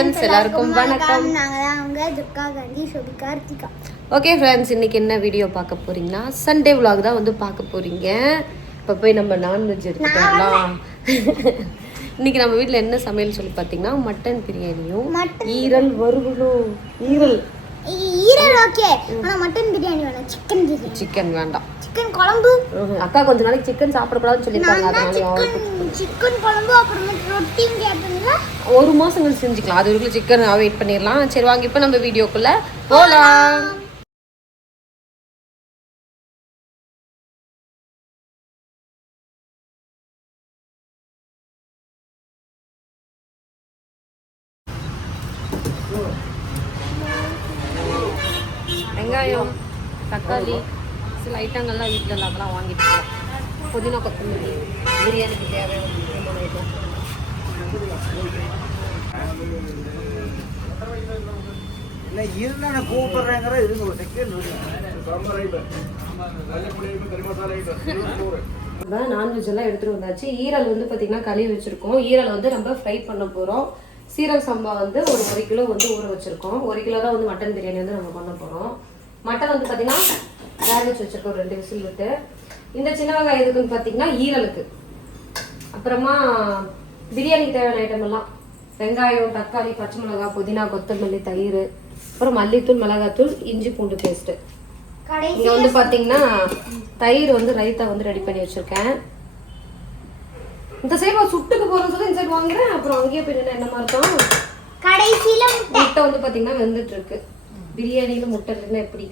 Friends, எல்லாருக்கும் வணக்கம். Okay friends, இன்னைக்கு என்ன வீடியோ பார்க்க போறீங்கன்னா சண்டே vlog தான் வந்து பார்க்க போறீங்க. இப்போ போய் நம்ம நான்வெஜ் எடுத்துட்டு வரலாம். இன்னைக்கு நம்ம வீட்டில் என்ன சமையல் சொல்லி பார்த்தீங்கன்னா மட்டன் பிரியாணியும் ஈரல் வறுவலும். ஈரல் ஓகே, ஆனா மட்டன் பிரியாணி வேணாம். சிக்கன் வேண்டாம். சிக்கன் குழம்பு. அக்கா கொஞ்ச நாளைக்கு சிக்கன் சாப்பிடக்கூடாதுன்னு சொல்லிருக்காங்க. அதனால சிக்கன் குழம்பு அப்புறம் ரொட்டியும் கேட்டீங்களா? ஒரு மாசம் கழிச்சு செஞ்சுக்கலாம். அது வரைக்கும் சிக்கன் வெயிட் பண்ணிடலாம். சரி வாங்க, இப்போ நம்ம வீடியோக்குள்ள போலாம். வெங்காயம், தக்காளி, சில ஐட்டங்கள்லாம் வீட்டில் இல்லாதெல்லாம் வாங்கிட்டு போகலாம். புதினா, கொத்தமல்லி, பிரியாணிக்கு தேவையான முக்கியமான ஐட்டம். நான்வெஜ் எல்லாம் எடுத்துட்டு வந்தாச்சு. ஈரல் வந்து பார்த்தீங்கன்னா கழுவி வச்சிருக்கோம். ஈரல் வந்து நம்ம ஃப்ரை பண்ண போகிறோம். சீரக சம்பா வந்து ஒரு 1 கிலோ வந்து ஊற வச்சிருக்கோம். 1 கிலோ தான் வந்து மட்டன் பிரியாணி வந்து நம்ம பண்ண போகிறோம். மட்டன் வந்து பார்த்தீங்கன்னா வேக வச்சு வச்சிருக்கோம் 2 விசில் விட்டு. இந்த சின்ன வெங்காயம் எதுக்குன்னு பார்த்தீங்கன்னா ஈரலுக்கு. அப்புறமா பிரியாணிக்கு தேவையான ஐட்டம் எல்லாம் வெங்காயம், தக்காளி, பச்சை மிளகாய், புதினா, கொத்தமல்லி, தயிர், அப்புறம் மல்லித்தூள், மிளகாத்தூள், இஞ்சி பூண்டு பேஸ்ட்டு. இங்கே வந்து பார்த்தீங்கன்னா தயிர் வந்து ரைத்தா வந்து ரெடி பண்ணி வச்சிருக்கேன். இந்த சைடு சுட்டுக்கு போறோம்னு சொல்லி இந்த சைடு வாங்குறேன். அப்புறம் அங்கேயே போய் என்ன மாதிரி தான் கடைசியில முட்டை வந்து பாத்தீங்கன்னா வெந்துட்டு இருக்கு. பிரியாணியில முட்டை இல்லைன்னா எப்படி?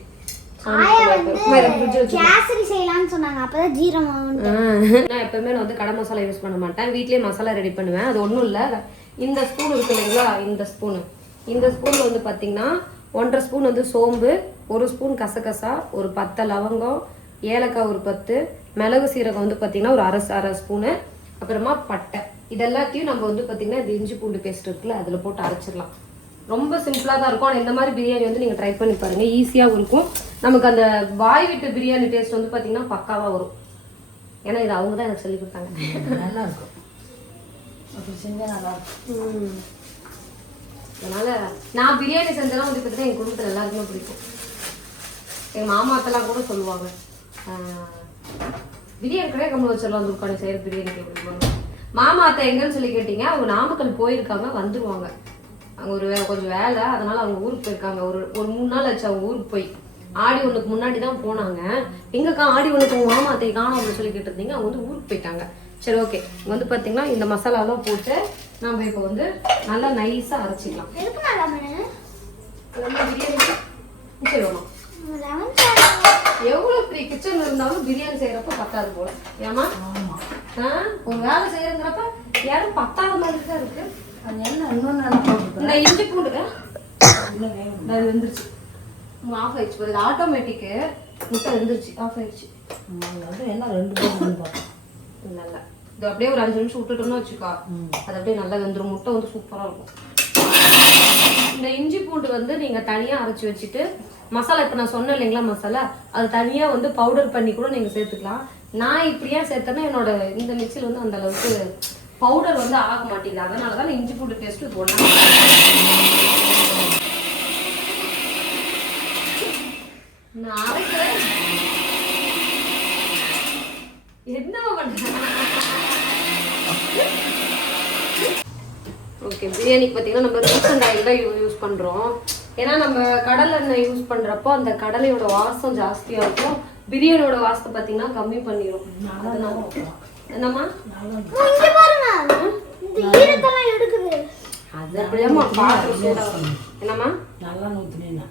நான் எப்பவுமே வந்து கடை மசாலா யூஸ் பண்ண மாட்டேன். வீட்லயே மசாலா ரெடி பண்ணுவேன். அது ஒண்ணும் இல்ல, இந்த ஸ்பூன் இருக்கு இல்லைங்களா, இந்த ஸ்பூன்ல வந்து பாத்தீங்கன்னா 1.5 ஸ்பூன் வந்து சோம்பு, 1 ஸ்பூன் கசகசா, ஒரு 10 லவங்கம், ஏலக்காய் ஒரு 10, மிளகு சீரகம் வந்து பாத்தீங்கன்னா ஒரு அரை ஸ்பூனு, அப்புறமா பட்டை. இதெல்லாத்தையும் நம்ம வந்து பார்த்தீங்கன்னா இந்த இஞ்சி பூண்டு பேஸ்ட் இருக்குல்ல, அதில் போட்டு அரைச்சிடலாம். ரொம்ப சிம்பிளாக தான் இருக்கும். ஆனால் இந்த மாதிரி பிரியாணி வந்து நீங்கள் ட்ரை பண்ணி பாருங்கள், ஈஸியாகவும் இருக்கும். நமக்கு அந்த வாய் விட்டு பிரியாணி டேஸ்ட் வந்து பார்த்தீங்கன்னா பக்காவாக வரும். ஏன்னா இது அவங்க தான் எனக்கு சொல்லி கொடுத்தாங்க. நல்லா இருக்கும், அப்படி செஞ்சால் நல்லா இருக்கும். அதனால் நான் பிரியாணி செஞ்செல்லாம் வந்து பார்த்தீங்கன்னா எங்கள் குடும்பத்தில் எல்லாருக்குமே பிடிக்கும். எங்கள் மாமாத்தெல்லாம் கூட சொல்லுவாங்க, பிரியாணி கடையே கம்மி வச்சிடலாம் அந்த உட்காந்து செய்கிற பிரியாணிக்கு எப்படி. மாமா அத்தை எங்கன்னு சொல்லி கேட்டீங்க, அவங்க நாமக்கல் போயிருக்காங்க, வந்துருவாங்க. அங்கே கொஞ்சம் வேலை, அதனால அவங்க ஊருக்கு போயிருக்காங்க. ஒரு 3 நாள் ஆச்சு அவங்க ஊருக்கு போய். ஆடி 1க்கு முன்னாடி தான் போனாங்க. எங்கக்கா ஆடி 1க்கு உங்க மாமா அத்தை காணும் அப்படின்னு சொல்லி கேட்டிருந்தீங்க. அவங்க வந்து ஊருக்கு போயிட்டாங்க. சரி ஓகே, வந்து பார்த்தீங்கன்னா இந்த மசாலாலாம் போட்டு நம்ம இப்போ வந்து நல்லா நைஸாக அரைச்சிக்கலாம். சரி வேணும், எவ்வளவு பெரிய கிச்சன் இருந்தாலும் பிரியாணி செய்யறப்ப பத்தாது போல. ஏமா ஒரு வேலை செய்யறதுறப்ப யாரும் பத்தாத மாதிரி தான் இருக்கு. அது என்ன இந்த இஞ்சி பூண்டு வெந்துருச்சு, ஆஃப் ஆயிடுச்சு. இது ஆட்டோமேட்டிக்கு முட்டை வெந்துருச்சு, ஆஃப் ஆயிடுச்சு. என்ன 2 நல்லா இது அப்படியே ஒரு 5 நிமிஷம் விட்டுட்டோம்னு வச்சுக்கோ, அது அப்படியே நல்லா வெந்துடும். முட்டை வந்து சூப்பரா இருக்கும். இந்த இஞ்சி பூண்டு வந்து நீங்க தனியா அரைச்சி வச்சுட்டு மசாலா, இப்ப நான் சொன்னேன் இல்லைங்களா மசாலா, அது தனியா வந்து பவுடர் பண்ணி கூட நீங்க சேர்த்துக்கலாம். நான் இப்படியா சேர்த்தேன்னா என்னோட இந்த மிக்சியில் வந்து அந்த அளவுக்கு பவுடர் வந்து ஆக மாட்டேங்குது. அதனாலதான் இஞ்சி பூண்டு பேஸ்ட் இது ஒண்ணா நான் அரைக்கிறேன். என்ன பண்றேன்? ஓகே, பிரியாணிக்கு பார்த்தீங்கன்னா நம்ம ரீசன்ட் ஆயில் தான் யூஸ் பண்ணுறோம். ஏன்னா நம்ம கடலை எண்ணெய் யூஸ் பண்ணுறப்போ அந்த கடலையோட வாசம் ஜாஸ்தியாக இருக்கும். பிரியாணியோட வாசத்தை பார்த்தீங்கன்னா கம்மி பண்ணிடும். என்னம்மா அது அப்படியாம்மா என்னம்மா நல்லா ஊற்றுனேன்னா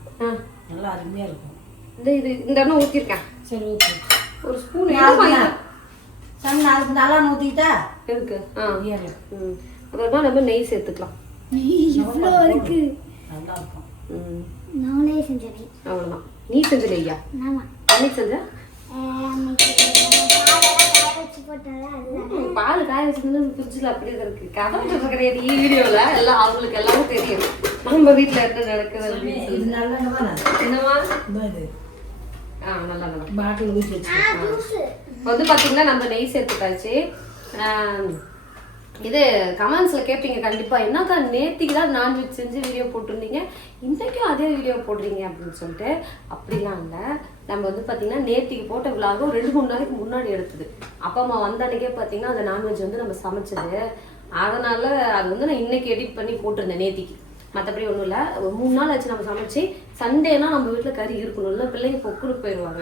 நல்லா அருமையாக இருக்கும். இந்த எண்ணெய் ஊற்றிருக்கேன். சரி ஓகே, ஒரு ஸ்பூன் நல்லா ஊற்றிக்கிட்டா இருக்கு. அப்புறமா நம்ம நெய் சேர்த்துக்கலாம். இருக்கு நல்லா இருக்கும். நானே செஞ்சேன். அவ்வளோதான். நீ செஞ்ச நெய்யா? அன்னைக்கு செஞ்ச பால் காய வச்சிருந்து ஃப்ரிட்ஜில் அப்படியே இருக்கு. கதை சொல்ற கிடையாது வீடியோல, எல்லாம் அவங்களுக்கு எல்லாரும் தெரியும் நம்ம வீட்டில் என்ன நடக்குது. என்னவா நல்லா பாட்டில் ஊற்றி வச்சு வந்து பார்த்தீங்கன்னா நம்ம நெய் சேர்த்துட்டாச்சு. இது கமெண்ட்ஸ்ல கேட்பீங்க கண்டிப்பா, என்னக்கா நேத்திக்கு தான் நான்வெஜ் செஞ்சு வீடியோ போட்டிருந்தீங்க, இன்றைக்கும் அதே வீடியோ போடுறீங்க அப்படின்னு சொல்லிட்டு. அப்படிலாம் இல்லை, நம்ம வந்து பார்த்தீங்கன்னா நேத்திக்கு போட்ட விழாக ஒரு 2-3 நாளைக்கு முன்னாடி எடுத்தது. அப்பா அம்மா வந்த அன்னைக்கே பார்த்தீங்கன்னா அந்த நான்வெஜ் வந்து நம்ம சமைச்சது. அதனால அது வந்து நான் இன்னைக்கு எடிட் பண்ணி போட்டிருந்தேன் நேத்திக்கு. மற்றபடி ஒன்றும் இல்லை, ஒரு 3 நாள் ஆச்சு நம்ம சமைச்சு. சண்டேனா நம்ம வீட்டில் கறி இருக்கணும், இல்லை பிள்ளைங்க பொக்குன்னு போயிடுவாங்க.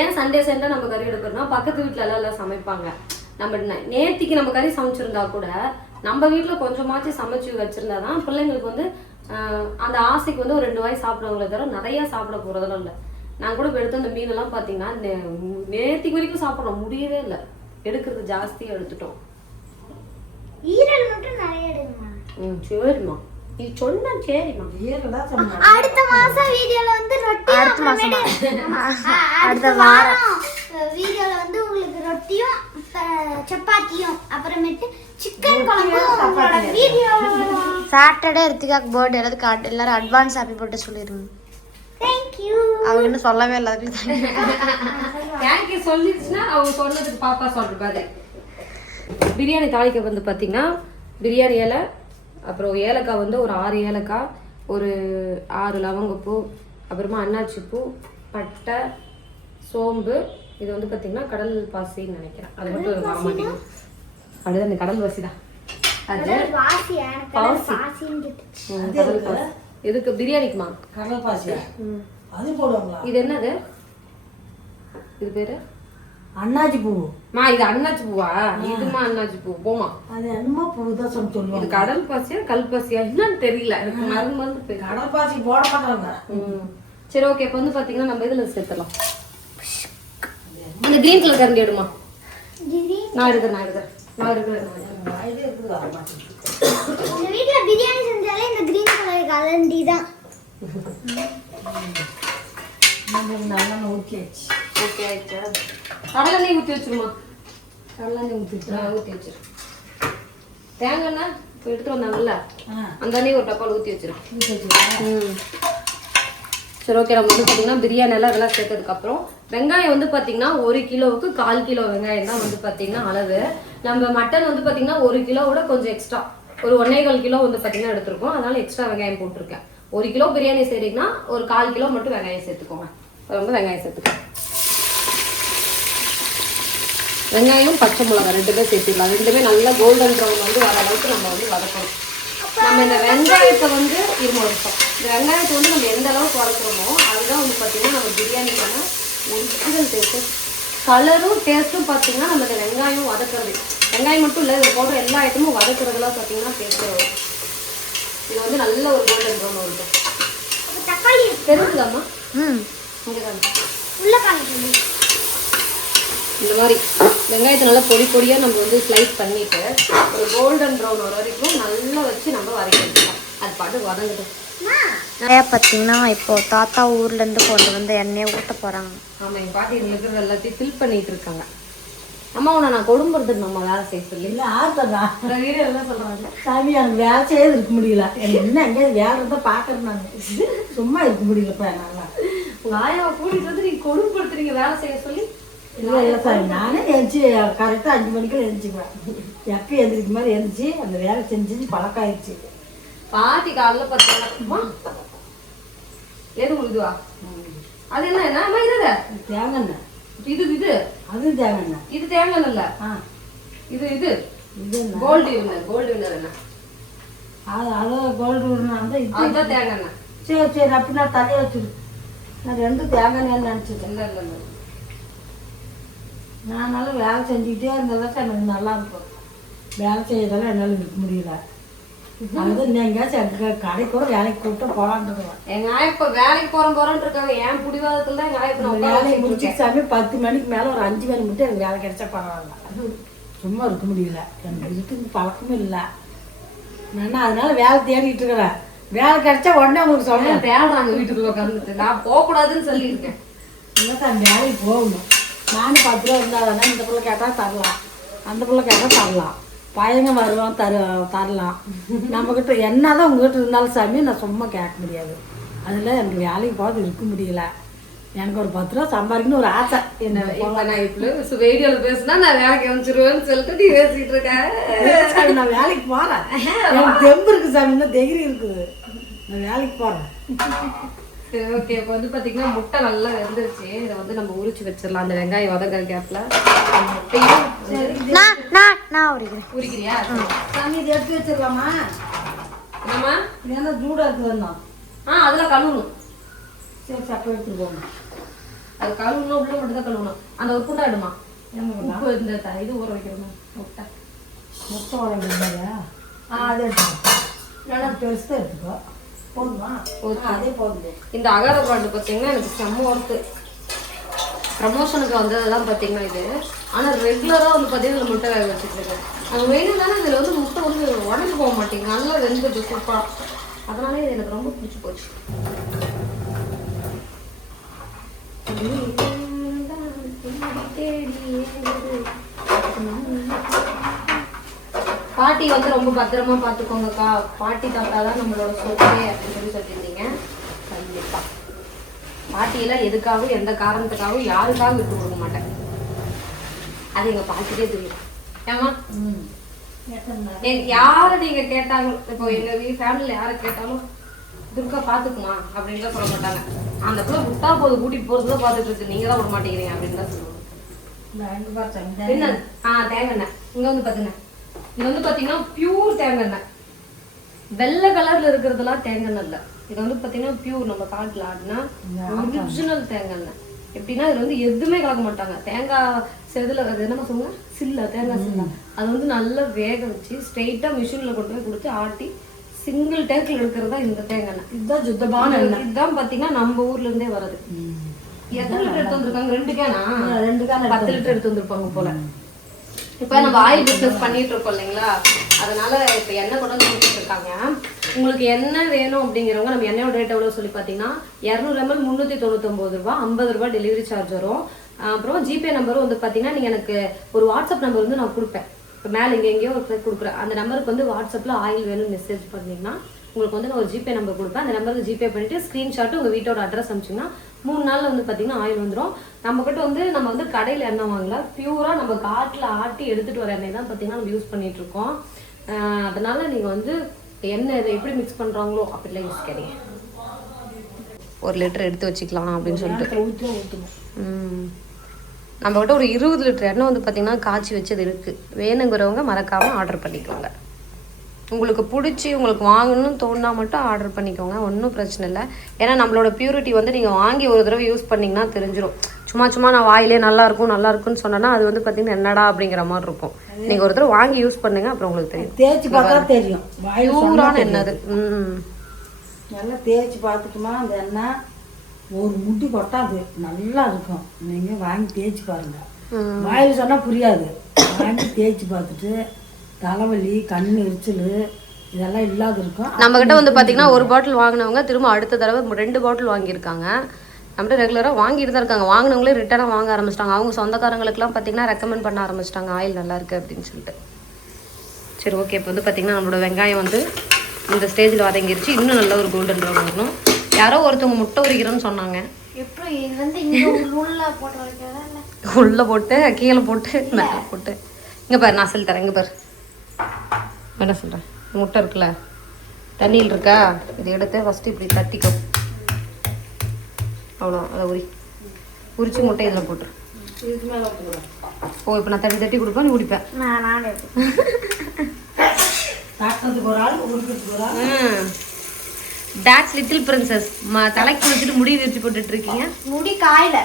ஏன் சண்டே சண்டே நம்ம கறி எடுக்கிறோம்னா பக்கத்து வீட்டில் எல்லாம் சமைப்பாங்க. நம்ம நேத்திக்கு நம்ம கறி சமைச்சிருந்தா கூட நம்ம வீட்டில் கொஞ்சமாச்சும் சமைச்சு வச்சிருந்தா தான் பிள்ளைங்களுக்கு வந்து அந்த ஆசைக்கு வந்து ஒரு 2 வாய் சாப்பிடுவாங்களே தவிர நிறையா சாப்பிட போகிறதெல்லாம் இல்லை. நான் கூட எடுத்து அந்த மீனெல்லாம் பார்த்தீங்கன்னா நேத்திக்கு வரைக்கும் சாப்பிட்றோம், முடியவே இல்லை, எடுக்கிறது ஜாஸ்தியாக எடுத்துட்டோம். ஈரல் மட்டும் நிறைய எடுங்கம்மா. சரிம்மா, நீ சொன்னா சரிம்மா. அடுத்த மாசம் வீடியோல வந்து ரொட்டி, அடுத்த வாரம் வீடியோல வந்து உங்களுக்கு ரொட்டியும் சப்பாத்தியும் அப்புறமேட்டு சிக்கன் குழம்பும் உங்களோட வீடியோல சாட்டர்டே ரித்திகாக்கு பர்த்டே எல்லாரும் அட்வான்ஸ் ஹாப்பி பர்த்டே சொல்லிருங்க. Thank you. அவங்க இன்னும் சொல்லவே இல்லை. தேங்க்யூ சொல்லிடுச்சுன்னா அவங்க சொன்னதுக்கு பாப்பா சொல்றாரு. பிரியாணி தாளிக்க வந்து பார்த்தீங்கன்னா பிரியாணி இலை, அப்புறம் ஏலக்காய் வந்து ஒரு 6 ஏலக்காய், ஒரு 6 லவங்கப்பூ, அப்புறமா அன்னாச்சி பூ, பட்டை, சோம்பு. இது வந்து பார்த்தீங்கன்னா கடல் பாசின்னு நினைக்கிறேன், அது மட்டும் வர மாட்டேங்குது. அதுதான் அந்த கடல் பாசி தான் அது. கடல் பாசி எதுக்கு பிரியாணிக்குமா? கடல் பாசியா அது போடுவாங்களா? இது என்னது? இது பேரு அன்னாச்சி பூ. இது அன்னாச்சி பூவா? இதுமா அன்னாச்சி பூ போமா? அது என்னமோ பூ தான் சொல்லுவாங்க. இது கடல் பாசியா கல் பாசியா என்னன்னு தெரியல, எனக்கு மருந்து கடல் பாசி போட மாட்டாங்க. சரி ஓகே, இப்போ வந்து பாத்தீங்கன்னா நம்ம இதுல சேர்த்துலாம். இந்த கிரீன் கலர் கரண்டி எடுமா. நான் எடுக்கிறேன். உங்க வீட்ல பிரியாணி செஞ்சாலே இந்த கிரீன் கலர் கரண்டி தான். நல்லா ஊற்றியாச்சு. ஓகே ஆயிடுச்சா? கடலெண்ணெய் ஊற்றி வச்சிருமா. கடலெண்ணெய் ஊற்றி வச்சிரு. தேங்காய் எண்ணெய் இப்போ எடுத்துட்டு வந்தாங்கல்ல, அந்த எண்ணெய் ஒரு டப்பால் ஊற்றி வச்சிரு. சரி ஓகே, நம்ம வந்து பார்த்தீங்கன்னா பிரியாணி எல்லாம் அதெல்லாம் சேர்த்ததுக்கப்புறம் வெங்காயம் வந்து பார்த்தீங்கன்னா 1 கிலோவுக்கு 1/4 கிலோ வெங்காயம் தான் வந்து பார்த்தீங்கன்னா அளவு. நம்ம மட்டன் வந்து பார்த்தீங்கன்னா 1 கிலோவோட கொஞ்சம் எக்ஸ்ட்ரா ஒரு 1.25 கிலோ வந்து பார்த்தீங்கன்னா எடுத்துருக்கோம். அதனால எக்ஸ்ட்ரா வெங்காயம் போட்டிருக்கேன். 1 கிலோ பிரியாணி செய்றீங்கன்னா ஒரு 1/4 கிலோ மட்டும் வெங்காயம் சேர்த்துக்கோங்க. ரொம்ப வெங்காயம் சேர்த்துக்கோங்க. வெங்காயம் பச்சை மிளகாய் 2 சேர்த்துக்கலாம். 2 நல்லா கோல்டன் ப்ரௌன் வந்து வர அளவுக்கு நம்ம வந்து வதக்கணும். நம்ம இந்த வெங்காயத்தை வந்து இந்த வெங்காயத்தை வந்து நம்ம எந்த அளவுக்கு வதக்குறோமோ அதுதான் வந்து பார்த்தீங்கன்னா நம்ம பிரியாணிக்கான ஒரிஜினல் டேஸ்ட்டு. கலரும் டேஸ்ட்டும் பார்த்தீங்கன்னா நம்ம இந்த வெங்காயம் வதக்குறது, வெங்காயம் மட்டும் இல்லை இதில் போடுற எல்லா ஐட்டமும் வதக்குறதுலாம் பார்த்தீங்கன்னா டேஸ்ட்டு வரும். இது வந்து நல்ல ஒரு கோல்டன் ப்ரௌன் வருது. தக்காளி தெரிஞ்சுதாம்மா? இங்கே தான் இந்த மாதிரி வெங்காயத்தை நல்லா பொடியாக நம்ம வந்து ஸ்லைஸ் பண்ணிட்டு ஒரு கோல்டன் ப்ரௌன் வர வரைக்கும் நல்லா வச்சு நம்ம வதக்கிக்கலாம். அது பாட்டு வதங்குது. நிறையா பார்த்தீங்கன்னா இப்போ தாத்தா ஊர்லேருந்து கொண்டு வந்து எண்ணெயை ஊட்ட போகிறாங்க. ஆமாம், எங்கள் பாட்டி இருக்கிற எல்லாத்தையும் ஃபில் பண்ணிட்டு இருக்காங்க. அம்மா உன்னை நான் கொடும்புறதுக்கு நம்ம வேலை செய்ய சொல்லி இல்லை ஆறுதான் வீடியோ எல்லாம் சொல்கிறாங்க. சாமி எனக்கு வேலை செய்ய இருக்க முடியல. எனக்கு என்ன எங்கேயாவது வேலை இருந்தால் பார்க்குறேன். நான் சும்மா இருக்க முடியலப்பா நல்லா. உங்கள் ஆயாவை கூட்டிகிட்டு வந்து நீங்கள் கொடும்படுத்துறீங்க வேலை செய்ய சொல்லி. இல்லை இல்லை சாமி, நானே எழுந்துச்சி கரெக்டாக 5 மணிக்கு எழுந்திரிச்சுக்குவேன். எப்போ எழுந்திரிக்க மாதிரி எழுந்துச்சி அந்த வேலை செஞ்சு பழக்கம் ஆயிடுச்சு. பாட்டி காலையில் 10 எது இதுவா? அது என்ன இது தேங்காய் எண்ணெய். இது அது தேங்காய் எண்ணெய். இது தேங்காய் எண்ணெய் இல்லை. இது இது கோல்டு வின்னர் என்ன? அது கோல்டு வின்னர் அதுதான் தேங்காய் எண்ணெய். சரி அப்படி நான் தலையை வச்சுரு. நான் 2 தேங்காய் எண்ணெய் நினச்சிட்டேன். இல்லை நான் நல்லா வேலை செஞ்சுக்கிட்டே இருந்ததாக்கா எனக்கு நல்லா இருக்கும். வேலை செய்யறதெல்லாம் என்னால் இருக்க முடியல. அது எங்கேயாச்சும் கடைக்கு கூட வேலைக்கு கூப்பிட்டு போகலான்ட்டுருவேன். எங்கள் ஆயா இப்போ வேலைக்கு போகிறோன்னு இருக்காங்க. என் பிடிவாதத்தில் தான் எங்கள் ஆயா வேலையை முடிச்சுட்டு சாமி 10 மணிக்கு மேலே ஒரு 5 மணி மட்டும் எனக்கு வேலை கிடைச்சா பரவாயில்ல. சும்மா இருக்க முடியல. எனக்கு வீட்டுக்கு பழக்கமும் இல்லை. நான் அதனால வேலை தேடிட்டு இருக்கிறேன். வேலை கிடைச்சா உடனே உங்களுக்கு சொல்றேன். தேடுறாங்க வீட்டுக்குள்ள உட்காந்துட்டு. நான் போகக்கூடாதுன்னு சொல்லியிருக்கேன். இல்லை சார் வேலைக்கு போகணும். நானும் 10 ரூபா இருந்தால் தானே இந்த பிள்ளை கேட்டால் தரலாம், அந்த பிள்ளை கேட்டால் தரலாம், பையங்க வருவான் தரலாம். நம்மக்கிட்ட என்ன தான் உங்கள்கிட்ட இருந்தாலும் சாமி நான் சும்மா கேட்க முடியாது. அதில் எனக்கு வேலைக்கு போகிறது இருக்க முடியல. எனக்கு ஒரு 10 ரூபா சம்பாதிக்கணும்னு ஒரு ஆசை. என்ன இப்ப நான் இப்ப வீடியோல பேசினா நான் வேலைக்கு அமைச்சிருவேன்னு சொல்லிட்டு நீ பேசிட்டு இருக்கேன். சாமி நான் வேலைக்கு போறேன். எனக்கு தெம்பு இருக்கு சாமி, இன்னும் தைரியம் இருக்குது. நான் வேலைக்கு போறேன். சரி ஓகே. இப்போ வந்து பாத்தீங்கன்னா முட்டை நல்லா வெந்துருச்சு. இதை வந்து நம்ம உரிச்சு வச்சிடலாம். அந்த வெங்காயம் வதக்கிற கேப்ல நான் உரிக்கிறேன். உரிக்கிறியா? சாமி இதை எடுத்து வச்சிடலாமா? என்னம்மா? ஏன்னா சூடா இருக்கு வரணும். அதுல கழுவணும். சரி சப்பை எடுத்துட்டு போங்க. அது கழுவணும், உள்ள மட்டும் தான் கழுவணும். அந்த ஒரு குண்டா எடுமா. உப்பு இந்த இது ஊற வைக்கணுமா? முட்டை முட்டை உடையா? அது எடுத்துக்கோ. நல்லா பெருசாக எடுத்துக்கோ. போதுமா? அதே போதும். இந்த அகார பாட்டு பார்த்தீங்கன்னா எனக்கு செம்ம ஒர்க்கு. ப்ரமோஷனுக்கு வந்ததெல்லாம் பார்த்தீங்கன்னா இது. ஆனால் ரெகுலராக வந்து பார்த்தீங்கன்னா இதில் முட்டை வேக வச்சுட்டு இருக்கேன். அது வேணும் தானே இதில் வந்து முட்டை வந்து உடஞ்சி போக மாட்டேங்குது. நல்லா வெந்துட்டு சூப்பராக. அதனாலே இது எனக்கு ரொம்ப பிடிச்சி போச்சு. பாட்டி வந்து ரொம்ப பத்திரமா பார்த்துக்கோங்கக்கா. பாட்டி தாத்தா தான் நம்மளோட சொத்தே அப்படின்னு சொல்லியிருந்தீங்க. கண்டிப்பா பாட்டியெல்லாம் எதுக்காகவும் எந்த காரணத்துக்காகவும் யாருக்காகவும் விட்டு கொடுக்க மாட்டேன். அது எங்க பாட்டிக்கே தெரியும். ஏமா யாரை நீங்க கேட்டாலும், இப்போ எங்க ஃபேமிலியில யாரை கேட்டாலும் துர்கா பாத்துக்குமா அப்படின்னு சொல்ல மாட்டாங்க. அந்த பிள்ளை விட்டா போது கூட்டிட்டு போறதுதான் பாத்துட்டு இருக்கு, நீங்க தான் விட மாட்டேங்கிறீங்க அப்படின்னு தான் சொல்லுவாங்க. தேங்காய் எண்ணெய் இங்க வந்து பாத்துங்க. இது வந்து பாத்தீங்கன்னா பியூர் தேங்காய் எண்ணெய். வெள்ளை கலர்ல இருக்கிறதுலாம் தேங்காய் எண்ணெய் இல்ல. இது வந்து பாத்தீங்கன்னா பியூர் நம்ம காட்டுல ஆடுனா ஒரிஜினல் தேங்காய் எண்ணெய். எப்படின்னா இதுல வந்து எதுவுமே கலக்க மாட்டாங்க. தேங்காய் செதுல அது என்னமா சொல்லுங்க, சில்ல தேங்காய் சில்ல. அது வந்து நல்லா வேக வச்சு ஸ்ட்ரெயிட்டா மிஷின்ல கொண்டு போய் கொடுத்து ஆட்டி சிங்கிள் டேங்க்ல எடுக்கிறதா இந்த தேங்காய் எண்ணெய். இதுதான் சுத்தமான எண்ணெய். இதுதான் பாத்தீங்கன்னா நம்ம ஊர்ல இருந்தே வருது. எத்தனை லிட்டர் எடுத்து வந்திருக்காங்க? 2 கேனா? 2 கேன் 10 லிட்டர் எடுத்து வந்திருப்பாங்க போல. இப்ப நம்ம ஆயில் பிசினஸ் பண்ணிட்டு இருக்கோம் இல்லைங்களா, அதனால இப்ப எண்ணெய் கொண்டு வந்து கொடுத்துட்டு இருக்காங்க. உங்களுக்கு என்ன வேணும் அப்படிங்கிறவங்க நம்ம எண்ணெயோட ரேட் எவ்வளவு சொல்லி பாத்தீங்கன்னா 200 ml 399 ரூபாய், 50 ரூபாய் டெலிவரி சார்ஜ் வரும். அப்புறம் ஜிபே நம்பரும் வந்து பாத்தீங்கன்னா நீங்க எனக்கு ஒரு வாட்ஸ்அப் நம்பர் வந்து நான் கொடுப்பேன். இப்போ மேலே இங்கே எங்கேயோ ஒரு கொடுக்குறேன். அந்த நம்பருக்கு வந்து வாட்ஸ்அப்பில் ஆயில் வேணும்னு மெசேஜ் பண்ணிங்கன்னா உங்களுக்கு வந்து நான் ஒரு ஜிபே நம்பர் கொடுப்பேன். அந்த நம்பருக்கு ஜிபே பண்ணிவிட்டு ஸ்க்ரீன்ஷாட்டு உங்கள் வீட்டோட அட்ரஸ் அனுப்பிச்சிங்கன்னா 3 நாளில் வந்து பார்த்தீங்கன்னா ஆயில் வந்துடும். நம்மக்கிட்ட வந்து நம்ம வந்து கடையில் எண்ணெய் வாங்கல, பியூராக நம்ம காட்டில் ஆட்டி எடுத்துகிட்டு வர எண்ணெய் தான் பார்த்தீங்கன்னா நம்ம யூஸ் பண்ணிகிட்ருக்கோம். அதனால் நீங்கள் வந்து எண்ணெய் இதை எப்படி மிக்ஸ் பண்ணுறாங்களோ அப்படிலாம் யூஸ் கிடையாது. 1 லிட்டர் எடுத்து வச்சுக்கலாம் அப்படின்னு சொல்லிட்டு நம்மக்கிட்ட ஒரு 20 லிட்டர் எண்ணெய் வந்து பார்த்திங்கன்னா காய்ச்சி வச்சது இருக்குது. வேணுங்கிறவங்க மறக்காமல் ஆர்டர் பண்ணிக்கோங்க. உங்களுக்கு பிடிச்சி உங்களுக்கு வாங்கணும்னு தோணுனா மட்டும் ஆர்டர் பண்ணிக்கோங்க, ஒன்றும் பிரச்சனை இல்லை. ஏன்னா நம்மளோட பியூரிட்டி வந்து நீங்கள் வாங்கி ஒரு தடவை யூஸ் பண்ணிங்கன்னா தெரிஞ்சிடும். சும்மா நான் வாயிலே நல்லாயிருக்குன்னு சொன்னேன்னா அது வந்து பார்த்திங்கன்னா என்னடா அப்படிங்கிற மாதிரி இருக்கும். நீங்கள் ஒரு தடவை வாங்கி யூஸ் பண்ணுங்க, அப்புறம் உங்களுக்கு தெரியும். தேய்ச்சி பார்த்தா தெரியும் பியூரான என்னது. நல்லா தேய்ச்சி பார்த்துட்டுமா அந்த எண்ணெய் ஒரு முட்டி கொட்டாது, நல்லா இருக்கும். நீங்கள் வாங்கி தேய்ச்சி பாருங்க. வாயில் சொன்னால் புரியாது. வாங்கி தேய்ச்சி பார்த்துட்டு தலைவலி கண் எரிச்சல் இதெல்லாம் இல்லாத இருக்கும். நம்மக்கிட்ட வந்து பார்த்தீங்கன்னா ஒரு பாட்டில் வாங்கினவங்க திரும்ப அடுத்த தடவை 2 பாட்டில் வாங்கியிருக்காங்க. நம்மகிட்ட ரெகுலராக வாங்கிட்டு தான் இருக்காங்க. வாங்கினவங்களே ரிட்டனாக வாங்க ஆரம்பிச்சிட்டாங்க. அவங்க சொந்தக்காரங்களுக்குலாம் பார்த்தீங்கன்னா ரெக்கமெண்ட் பண்ண ஆரம்பிச்சிட்டாங்க ஆயில் நல்லா இருக்குது அப்படின்னு சொல்லிட்டு. சரி ஓகே. இப்போ வந்து பார்த்தீங்கன்னா நம்மளோட வெங்காயம் வந்து இந்த ஸ்டேஜில் வதங்கிருச்சு. இன்னும் நல்ல ஒரு கோல்டன் ப்ரௌன் வரணும். யாரோ ஒருத்தவங்க முட்டை உரிக்கிறோன்னு சொன்னாங்க. உள்ள போட்டு கீழே போட்டு மேலே போட்டு இங்கே பாரு நான் சொல்லி தரேன். இங்கே பாரு என்ன சொல்கிறேன். முட்டை இருக்குல்ல தண்ணியில் இருக்கா, இதை எடுத்து ஃபஸ்ட்டு இப்படி தட்டிக்கோ. அவ்வளோ அதை உரிச்சு முட்டை இதில் போட்டுரு. ஓ இப்போ நான் தட்டி கொடுப்பேன், நீ குடிப்பேன். That's little princess. தலைக்கு குளிச்சுட்டு முடி விரிச்சு போட்டுட்டு இருக்கீங்க. முடி காயில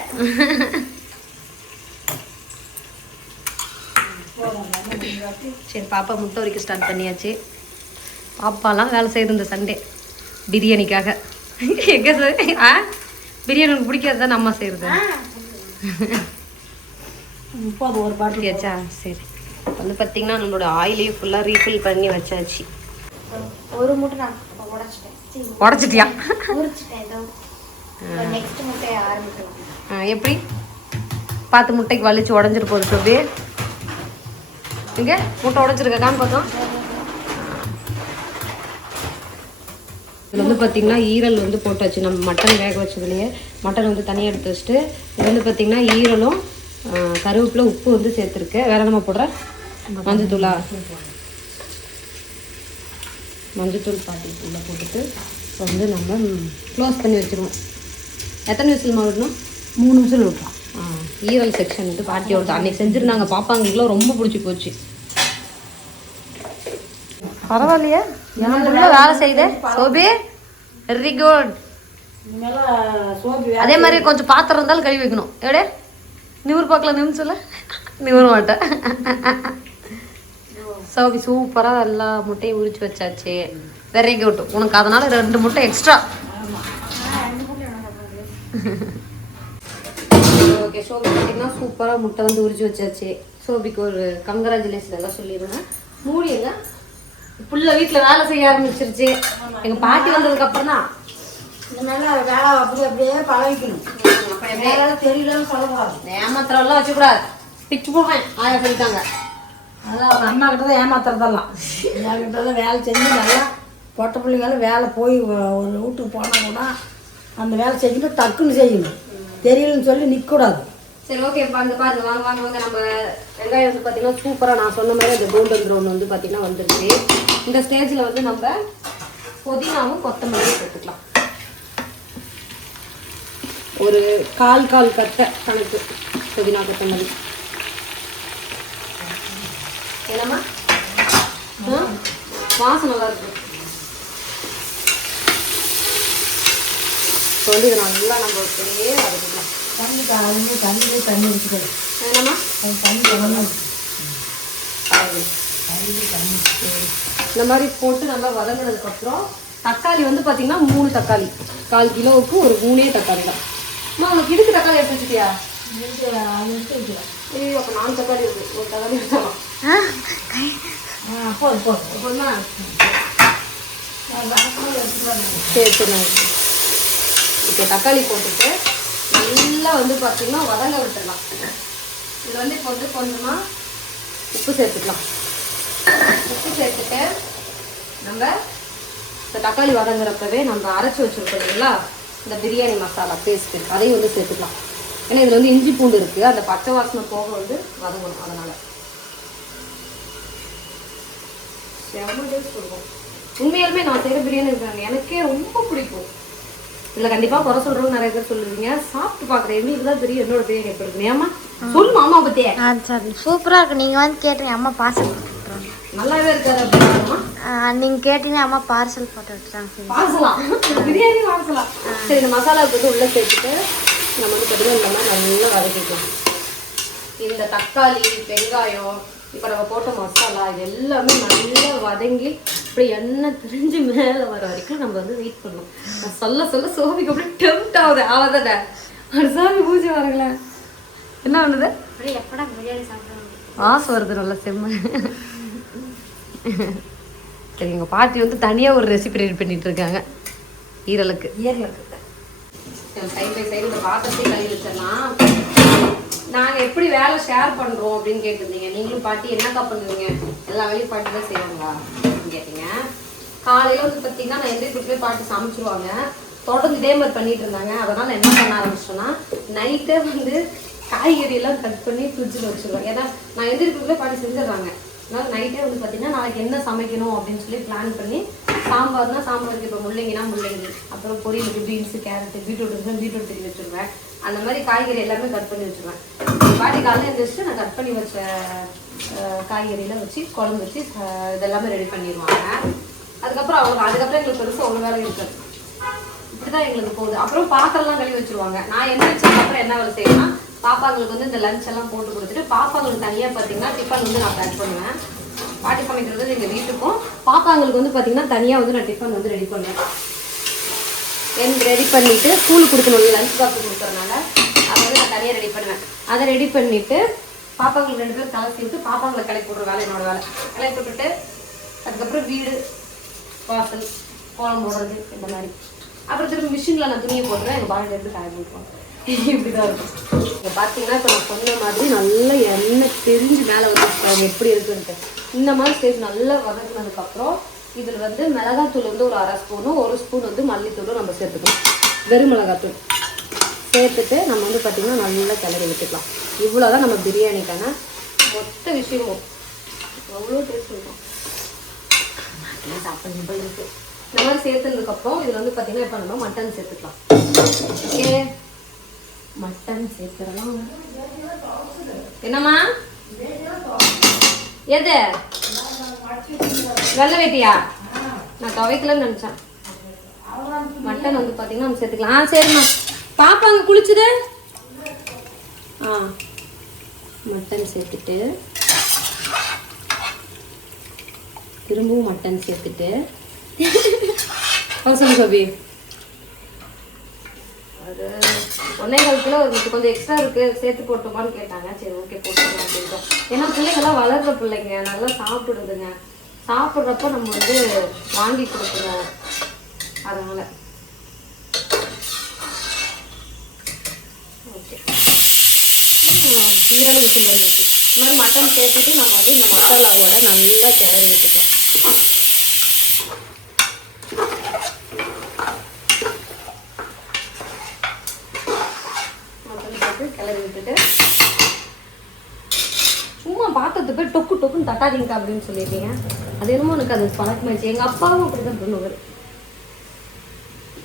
சரி பாப்பா முட்டை வரைக்கும் ஸ்டார்ட் பண்ணியாச்சு. பாப்பாலாம் வேலை செய்யுது இந்த சண்டே பிரியாணிக்காக. எங்கே சார் பிரியாணி உங்களுக்கு பிடிக்காது தான் அம்மா செய்கிறது. ஒரு பாட்டியாச்சா? சரி வந்து பார்த்தீங்கன்னா நம்மளோட ஆயிலையும் ஃபுல்லாக ரீஃபில் பண்ணி வச்சாச்சு. ஒரு முட்டை நான் உடச்சிட்டியா? எப்படி பார்த்து முட்டைக்கு வலிச்சு உடஞ்சிட்டு போகுது சொல்லி இங்கே முட்டை உடச்சிருக்கான்னு பார்த்தோம். இதில் வந்து பார்த்திங்கன்னா ஈரல் வந்து போட்டாச்சு. நம்ம மட்டன் வேக வச்சதுலேயே மட்டன் வந்து தனியாக எடுத்து வச்சுட்டு இது வந்து பார்த்திங்கன்னா ஈரலும் கருவேப்பிலை உப்பு வந்து சேர்த்துருக்கு. வேறு நம்ம போடுற மஞ்சத்தூளா மஞ்சத்தூள் பாட்டிக்குள்ளே போட்டுட்டு இப்போ வந்து நம்ம க்ளோஸ் பண்ணி வச்சுருவோம். எத்தனை விசில் விடணும்? 3 விசில் விட்டோம். ஈரல் செக்ஷன் வந்து பாட்டி விட்டு அன்றைக்கி செஞ்சுருந்தாங்க. பாப்பாங்களுக்குலாம் ரொம்ப பிடிச்சி போச்சு. பரவாயில்லையா? எவ்வளோ வேலை செய்யுது சோபி. Very good. அதே மாதிரி கொஞ்சம் பாத்திரம் இருந்தாலும் கழுவி வைக்கணும். எவ்வளோ நிமிர் பார்க்கல நிமிஷம்ல நிமிர மாட்டேன். சோபி சூப்பராக எல்லா முட்டையும் உரிச்சு வச்சாச்சு. Very good. உனக்கு அதனால 2 முட்டை எக்ஸ்ட்ரா. ஓகே சோபி பார்த்தீங்கன்னா சூப்பராக முட்டை வந்து உரிச்சு வச்சாச்சு. சோபிக்கு ஒரு கங்க்ராச்சுலேஷன் எல்லாம் சொல்லிடுவேன். மூடியங்க புள்ள வீட்டில் வேலை செய்ய ஆரம்பிச்சிருச்சு. எங்கள் பாட்டி வந்ததுக்கு அப்புறம் தான் இதனால வேலை அப்படியே பழகிக்கணும். வேலை தெரியலன்னு சொல்லக்கூடாது. ஏமாத்திரம்லாம் வச்சுக்கூடாது. பிச்சு போடுவேன் ஆயா சொல்லிட்டாங்க. அதான் அவங்க அம்மா கிட்ட தான் ஏமாத்துறதெல்லாம். என்கிட்ட தான் வேலை செஞ்சு நல்லா பொட்டை பிள்ளைங்களும் வேலை போய் ஒரு வீட்டுக்கு போனால் கூட அந்த வேலை செஞ்சுட்டு டக்குன்னு செய்யணும். தெரியலன்னு சொல்லி நிற்கக்கூடாது. சரி ஓகே பாருங்க பாருங்க வாங்க வாங்க வாங்க. நம்ம வெங்காயம் வந்து பார்த்தீங்கன்னா சூப்பராக நான் சொன்ன மாதிரி அந்த கோல்டன் ப்ரௌன் வந்து பார்த்தீங்கன்னா வந்துருச்சு. இந்த ஸ்டேஜில் வந்து நம்ம புதினாவும் கொத்தமல்லியும் சேர்த்துக்கலாம். ஒரு கால் கட்டை கணக்கு புதினா கொத்தமல்லி. என்னம்மா வாசம் நல்லா இருக்கு. இப்போ வந்து இதை நல்லா நம்ம அப்படியே வதக்கிக்கலாம். தண்ணி வச்சுக்கணும். என்னம்மா இந்த மாதிரி போட்டு நல்லா வதங்கினதுக்கப்புறம் தக்காளி வந்து பார்த்தீங்கன்னா 3 தக்காளி 1/4 கிலோவுக்கு ஒரு 3 தக்காளி தான். அம்மா உனக்கு இதுக்கு தக்காளி எடுத்து வச்சுட்டியா? ஐயோ அப்போ 4 தக்காளி இருக்குது. ஒரு தக்காளி எடுத்துக்கலாம். போதுமா? சரி சரி. இப்போ தக்காளி போட்டுட்டு நல்லா வந்து பார்த்தீங்கன்னா வதங்க விட்டுடலாம். இது வந்து இப்போ வந்து கொஞ்சமாக உப்பு சேர்த்துக்கலாம். உப்பு சேர்த்துட்டு நம்ம இந்த தக்காளி வதங்குறப்பவே நம்ம அரைச்சி வச்சுருக்கோம் இல்லைங்களா இந்த பிரியாணி மசாலா பேஸ்ட்டு அதையும் வந்து சேர்த்துக்கலாம். ஏன்னா இதில் வந்து இஞ்சி பூண்டு இருக்குது. அந்த பச்சை வாசனை போக வந்து வதங்கணும். அதனால் செம்ம டேஸ்ட் கொடுக்கும். உண்மையாலுமே நான் செய்கிற பிரியாணி இருக்காங்க எனக்கே ரொம்ப பிடிக்கும். இதில் கண்டிப்பாக குறை சொல்கிறவங்க நிறைய பேர் சொல்லுவீங்க. சாப்பிட்டு பார்க்குறேன் எங்களுக்கு தான் தெரியும் என்னோட பிரியாணி எப்படி இருக்கு. ஏமா சொல்லு மாமா பற்றியே. சரி சூப்பராக இருக்கு. நீங்கள் வந்து கேட்டீங்க அம்மா பார்சல் போட்டு விட்டுருவாங்க. நல்லாவே இருக்காது அப்படின்னா நீங்கள் கேட்டீங்கன்னா அம்மா பார்சல் போட்டு விட்டுறாங்க. பார்சலாம் பிரியாணி பார்சலாம். சரி இந்த மசாலாவுக்கு வந்து உள்ளே சேர்த்துட்டு நம்ம வந்து பார்த்தீங்கன்னா இந்த மாதிரி நல்லா வதக்கிக்கலாம். இந்த தக்காளி வெங்காயம் இப்போ நம்ம போட்ட மசாலா இது எல்லாமே நல்லா வதங்கி இப்படி எண்ணெய் திரிஞ்சு மேலே வர வரைக்கும் நம்ம வந்து வெயிட் பண்ணணும். நான் சொல்ல சோபிக்கு அப்படியே டெம்ட் ஆகுது. ஆவதானே ஒரு சாமி பூஜை வரங்களேன். என்ன பண்ணுது? எப்படா பிரியாணி சாப்பிடுவாங்க வாசம் வருது நல்லா செம்ம. சரி எங்கள் பாட்டி வந்து தனியாக ஒரு ரெசிபி ரெடி பண்ணிட்டு இருக்காங்க ஈரலுக்கு. சைட் பை சைடு இந்த பாத்திரத்தை கழுவி வச்சிடலாம். நாங்கள் எப்படி வேலை ஷேர் பண்ணுறோம் அப்படின்னு கேட்டிருந்தீங்க. நீங்களும் பாட்டி என்னக்கா பண்ணுவீங்க? எல்லா வேலையும் பாட்டி தான் செய்வாங்களா அப்படின்னு கேட்டீங்க. காலையில் வந்து பார்த்தீங்கன்னா நான் எந்திரிக்கு பாட்டி சமைச்சிருவாங்க. தொடர்ந்து இதே மாதிரி பண்ணிட்டு இருந்தாங்க. அதனால் என்ன பண்ண ஆரம்பிச்சோன்னா நைட்டே வந்து காய்கறியெல்லாம் கட் பண்ணி ஃப்ரிட்ஜில் வச்சுருவேன். ஏன்னா நான் எந்திரிக்குள்ளே பாட்டி செஞ்சிடறாங்க. அதனால் நைட்டே வந்து பார்த்தீங்கன்னா நாளைக்கு என்ன சமைக்கணும் அப்படின்னு சொல்லி பிளான் பண்ணி சாம்பார்னா சாம்பாருக்கு இப்போ முள்ளங்கினா முள்ளங்கி, அப்புறம் பொரியலுக்கு பீன்ஸு கேரட்டு பீட்ரூட் இருந்தால் பீட்ரூட் திரும்பி வச்சுருவேன். அந்த மாதிரி காய்கறி எல்லாமே கட் பண்ணி வச்சுருவேன். பாட்டி காலையில் எழுந்திரிச்சு நான் கட் பண்ணி வச்ச காய்கறியெல்லாம் வச்சு குழம்பு வச்சு இதெல்லாமே ரெடி பண்ணிடுவாங்க. அதுக்கப்புறம் எங்களுக்கு பெருசாக ஒரு வேலை இருக்காது. இப்படி தான் எங்களுக்கு போகுது. அப்புறம் பாத்திரம்லாம் கழுவி வச்சுருவாங்க. நான் எழுந்திரிச்சதுக்கப்புறம் என்ன வேலை செய்யணும்னா பாப்பாங்களுக்கு வந்து இந்த லஞ்ச் எல்லாம் போட்டு கொடுத்துட்டு பாப்பாங்களுக்கு தனியாக பார்த்தீங்கன்னா டிஃபன் வந்து நான் பேக் பண்ணுவேன். பாட்டி சமைக்கிறது எங்கள் வீட்டுக்கும் பாப்பாங்களுக்கு வந்து பார்த்தீங்கன்னா தனியாக வந்து நான் டிஃபன் வந்து ரெடி பண்ணுவேன். ரெடி பண்ணிவிட்டு ஸ்கூலுக்கு கொடுக்கணும் லஞ்ச் பாக்ஸ் கொடுக்குறதுனால அதை வந்து நான் தனியாக ரெடி பண்ணுவேன். அதை ரெடி பண்ணிவிட்டு பாப்பாங்களுக்கு 2 பேரும் கலசி விட்டு பாப்பாங்களை கிளப்பி விட்ற வேலை என்னோட வேலை. கிளப்பி விட்டுட்டு அதுக்கப்புறம் வீடு வாசல் கோலம் போடுறது இந்த மாதிரி. அப்புறம் திரும்ப மிஷினில் நான் துணியை போட்டுருவேன். எங்கள் பாட்டில் எடுத்து காய போட்டுருவோம். இப்படி தான் இருக்கும். இப்போ பார்த்தீங்கன்னா இப்போ நான் சொன்ன மாதிரி நல்லா எண்ணெய் தெரிஞ்சு மேலே வந்து எப்படி இருக்குன்ட்டு இந்த மாதிரி ஸ்டேஜ் நல்லா வதக்குனதுக்கப்புறம் இதில் வந்து மிளகாத்தூள் வந்து ஒரு 1/2 ஸ்பூனும் 1 ஸ்பூன் வந்து மல்லித்தூளும் நம்ம சேர்த்துக்கணும். வெறும் மிளகாத்தூள் சேர்த்துட்டு நம்ம வந்து பார்த்திங்கன்னா நல்லா கிளறி விட்டுக்கலாம். இவ்வளோதான் நம்ம பிரியாணிக்கான மொத்த விஷயமும். அவ்வளோ டேஸ்ட் இருக்கும். சாப்பிட்டு இருக்கு. இந்த மாதிரி சேர்த்துனதுக்கப்புறம் இதில் வந்து பார்த்திங்கன்னா இப்போ நம்ம மட்டன் சேர்த்துக்கலாம். ஓகே, மட்டன் சேர்த்துடலாம். என்னம்மா எது வெள்ளை வேட்டியா? நான் துவைக்கலன்னு நினச்சேன். மட்டன் வந்து பார்த்தீங்கன்னா நம்ம சேர்த்துக்கலாம். சரிம்மா. பாப்பா அங்கே குளிச்சுது. மட்டன் சேர்த்துட்டு திரும்பவும் மட்டன் சேர்த்துட்டு அவசரம் சோபி அது 1.25 கிலோ கொஞ்சம் எக்ஸ்ட்ரா இருக்கு, சேர்த்து போட்டோமான்னு கேட்டாங்க. சரி ஓகே போட்டுக்கலாம் அப்படின்றோம். ஏன்னா பிள்ளைங்கெல்லாம் வளர்ற பிள்ளைங்க நல்லா சாப்பிடுதுங்க. சாப்பிட்றப்ப நம்ம வந்து வாங்கி கொடுக்கணும். அதனால ஓகே சீரக விசில் வந்துருக்கு. இந்த மாதிரி மட்டன் சேர்த்துட்டு நம்ம வந்து இந்த மசாலாவோட நல்லா கிளறி விட்டுக்கலாம். கிளறி விட்டுட்டு சும்மா பாத்திரத்து போய் டொக்கு டொக்குன்னு தட்டாதீங்க அப்படின்னு சொல்லியிருக்கீங்க. அது என்னமோ எனக்கு அது பழக்கமாயிடுச்சு. எங்க அப்பாவும் அப்படிதான் பண்ணுவாரு.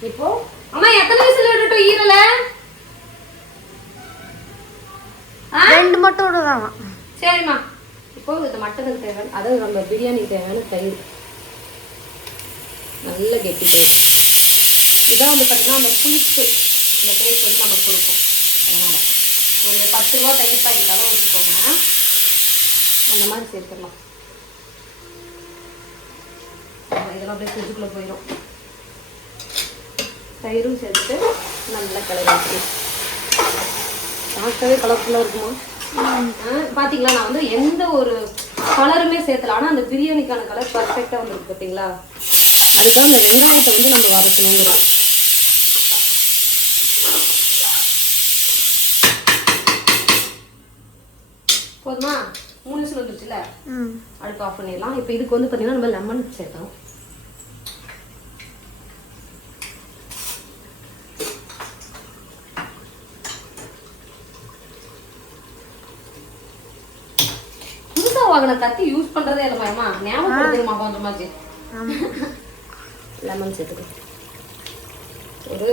இப்போ அம்மா எத்தனை விசில் விட்டுட்டோம் ஈரல? 2 மட்டும் விடுறாங்க. சரிம்மா. இப்போ இந்த மட்டனுக்கு தேவையான, அதாவது நம்ம பிரியாணிக்கு தேவையான தயிர் நல்ல கெட்டி தயிர். இதான் வந்து பார்த்தீங்கன்னா அந்த புளிப்பு இந்த டேஸ்ட் வந்து நமக்கு கொடுக்கும். அதனால் ஒரு 10 ரூபா தயிர் பாக்கெட் அளவு வச்சுக்கோங்க. அந்த மாதிரி சேர்த்துடலாம். இதெல்லாம் அப்படியே ஃப்ரிட்ஜுக்குள்ளே போயிடும். தயிரும் சேர்த்துட்டு நல்லா கிளறி வச்சுக்கலாம். பார்க்கவே கலர்ஃபுல்லாக இருக்குமா? பார்த்தீங்களா, நான் வந்து எந்த ஒரு கலருமே சேர்த்தல. ஆனால் அந்த பிரியாணிக்கான கலர் பர்ஃபெக்டாக வந்துருக்கு பார்த்தீங்களா? அதுதான் அந்த வெங்காயத்தை வந்து நம்ம வதக்கணுங்கிறோம். போதுமா? 3 நிமிஷம் வந்துருச்சுல, அடுப்பு ஆஃப் பண்ணிடலாம். இப்போ இதுக்கு வந்து பார்த்தீங்கன்னா நம்ம லெமன் சேர்த்தோம். வாங்கின கத்தி யூஸ் பண்றதே இல்லைமா? ஞாபகப்படுத்துமா கொஞ்சமாச்சு? லெமன் சேர்த்துக்கணும். ஒரு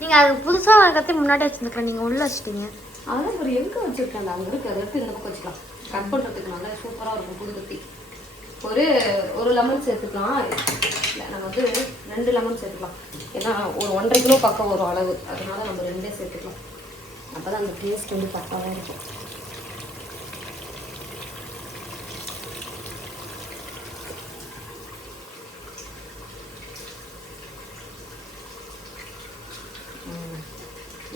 நீங்க அது புதுசா ஒரு கத்தி முன்னாடி வச்சிருக்கீங்க, நீங்க உள்ள வச்சிட்டீங்க. அதான் ஒரு எங்க வச்சிருக்கேன், அங்க இருக்கு. அதை எடுத்து இந்த பக்கம் வச்சுக்கலாம். கட் பண்றதுக்கு நல்லா சூப்பரா இருக்கும் புது கத்தி. ஒரு லெமன் சேர்த்துக்கலாம். இல்லை நம்ம வந்து 2 லெமன் சேர்த்துக்கலாம். ஏன்னா ஒரு 1.5 கிலோ பக்கம் ஒரு அளவு, அதனால நம்ம 2 சேர்த்துக்கலாம். அப்பதான் அந்த டேஸ்ட் வந்து பக்காவாக இருக்கும்.